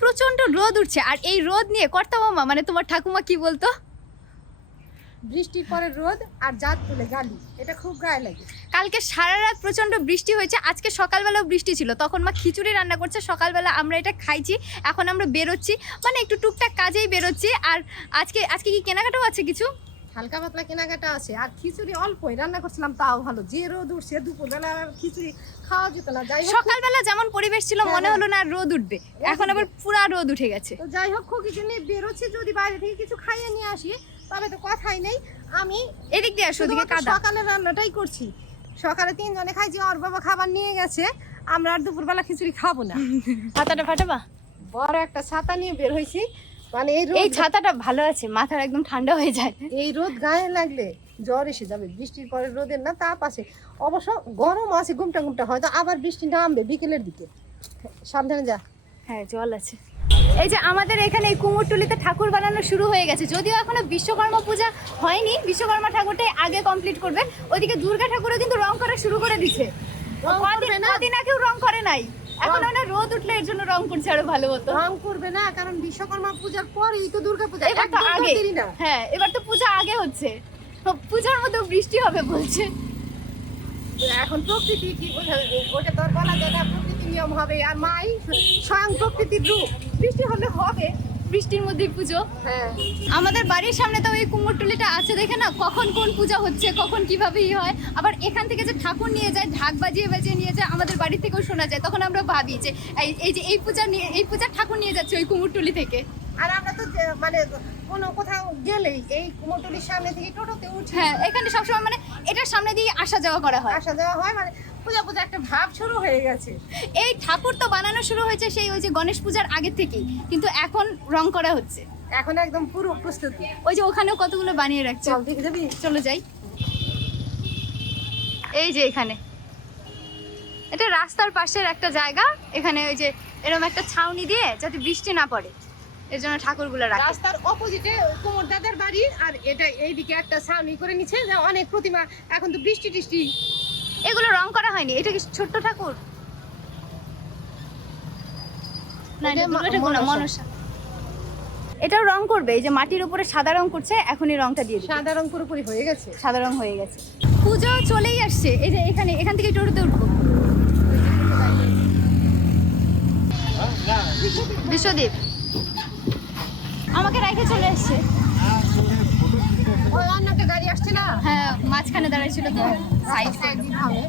প্রচণ্ড রোদ উঠছে। আর এই রোদ নিয়ে কর্তা মামা মানে তোমার ঠাকুমা কি বলতো? বৃষ্টির পরে রোদ আর জাত তুলে গালি। এটা খুব গায়ে লাগে। কালকে সারা রাত প্রচণ্ড বৃষ্টি হয়েছে। আজকে সকালবেলাও বৃষ্টি ছিল। তখন মা খিচুড়ি রান্না করছে। সকালবেলা আমরা এটা খাইছি। এখন আমরা বেরোচ্ছি। মানে একটু টুকটাক কাজেই বেরোচ্ছি। আর আজকে আজকে কি কেনাকাটাও আছে কিছু? হালকা পাতলা কেনাকাটা আছে আর খিচুড়ি অল্পই রান্না করছিলাম তাও ভালো। যে রোদ উঠছে দুপুরবেলা খিচুড়ি খাওয়া যেত না যাই হোক সকালবেলা যেমন পরিবেশ ছিল মনে হ্যাঁ। হলো না রোদ উঠবে। এখন আবার পুরা রোদ উঠে গেছে। তো যাই হোক খুকিকে নিয়ে বেরোচ্ছি যদি বাইরে থেকে কিছু খাইয়ে নিয়ে আসি তবে তো কথাই নেই। আমি এদিক দিয়ে আসো ওদিকে কাদা। সকালে রান্নাটাই করছি। সকালে তিনজনে খাইছি ওর বাবা খাবার নিয়ে গেছে আমরা আর দুপুরবেলা খিচুড়ি খাব না। ছাতাটা ফাটাবা। বড় একটা ছাতা নিয়ে বের হয়েছি মানে এই এই ছাতাটা ভালো আছে মাথার একদম ঠান্ডা হয়ে যায়। এই রোদ গায়ে লাগলে জ্বর এসে যাবে বৃষ্টির পরে রোদের না তাপ আছে। অবশ্য গরম আছে গুমটা গুমটা হয়তো আবার বৃষ্টি নামবে বিকেলের দিকে। সাবধানে যা। হ্যাঁ জল আছে। এই যে আমাদের এখানে এই কুমোরটুলিতে ঠাকুর বানানো শুরু হয়ে গেছে যদিও এখনও বিশ্বকর্মা পূজা হয়নি বিশ্বকর্মা ঠাকুরটাই আগে কমপ্লিট করবে। ওইদিকে দুর্গা ঠাকুরও কিন্তু রং করা শুরু করে না? কদিন আগেও রং করে নাই। এখন মানে রোদ উঠলে এর জন্য রং করছে আরও ভালো হতো। রং করবে না কারণ বিশ্বকর্মা পূজার পরেই তো দুর্গা পূজা এবার তো আগে। না। হ্যাঁ এবার তো পূজা আগে হচ্ছে। তো পূজার মধ্যে বৃষ্টি হবে বলছে। এখন প্রকৃতি কি ওটা তো আর বলা যায় না প্রকৃতি নিয়ম হবে। আর মাই স্বয়ং প্রকৃতির রূপ। বৃষ্টি হলে হবে। বৃষ্টির মধ্যে পুজো। হ্যাঁ। আমাদের বাড়ির সামনে তো এই কুমোরটুলিটা আছে দেখে না? কখন কোন পূজা হচ্ছে কখন কীভাবে ই হয়? আবার এখান থেকে যে ঠাকুর নিয়ে যায় ঢাক বাজিয়ে বাজিয়ে নিয়ে যায় আমাদের বাড়ি থেকেও শোনা যায়। তখন আমরা ভাবি যে এই- এই যে এই পূজা নিয়ে এই পূজার ঠাকুর নিয়ে যাচ্ছে ওই কুমোরটুলি থেকে। আর আমরা তো মানে কোনো কোথাও গেলেই এই কুমোরটুলির সামনে থেকে টোটোতে উঠি। হ্যাঁ এখানে সবসময় মানে এটার সামনে দিয়ে আসা যাওয়া করা হয়। আসা যাওয়া হয় মানে পূজা ভাব শুরু হয়ে গেছে। এই ঠাকুর তো বানানো শুরু হয়েছে সেই ওই যে গণেশ পূজার আগের থেকেই কিন্তু এখন রং করা হচ্ছে। এখন একদম পুরো প্রস্তুতি। ওই যে ওখানেও কতগুলো বানিয়ে রাখছে? চল যাই। এই যে এখানে। এটা রাস্তার পাশের একটা জায়গা এখানে ওই যে এরকম একটা ছাউনি দিয়ে যাতে বৃষ্টি না পড়ে। এর জন্য ঠাকুরগুলো রাখে। রাস্তার অপোজিটে কুমোর দাদার বাড়ি আর এটা এইদিকে একটা ছাউনি করে নিচ্ছে অনেক প্রতিমা। এখন তো বৃষ্টি টিষ্টি এগুলো রং করা হয়নি এটা কি ছোট্ট ঠাকুর? এটাও রং করবে এই যে মাটির উপরে সাদা রং করছে এখনই রংটা দিয়ে সাদা রং পুরোপুরি হয়ে গেছে? সাদা রং হয়ে গেছে। পুজো চলেই আসছে এই যে এখানে এখান থেকে টোটোতে উঠবো। বিশ্বদীপ আমাকে রেখে চলে এসছে। ওই অন্য একটা গাড়ি আসছে না হ্যাঁ মাঝখানে দাঁড়ায় ছিল তো। সাইড একদিন হবে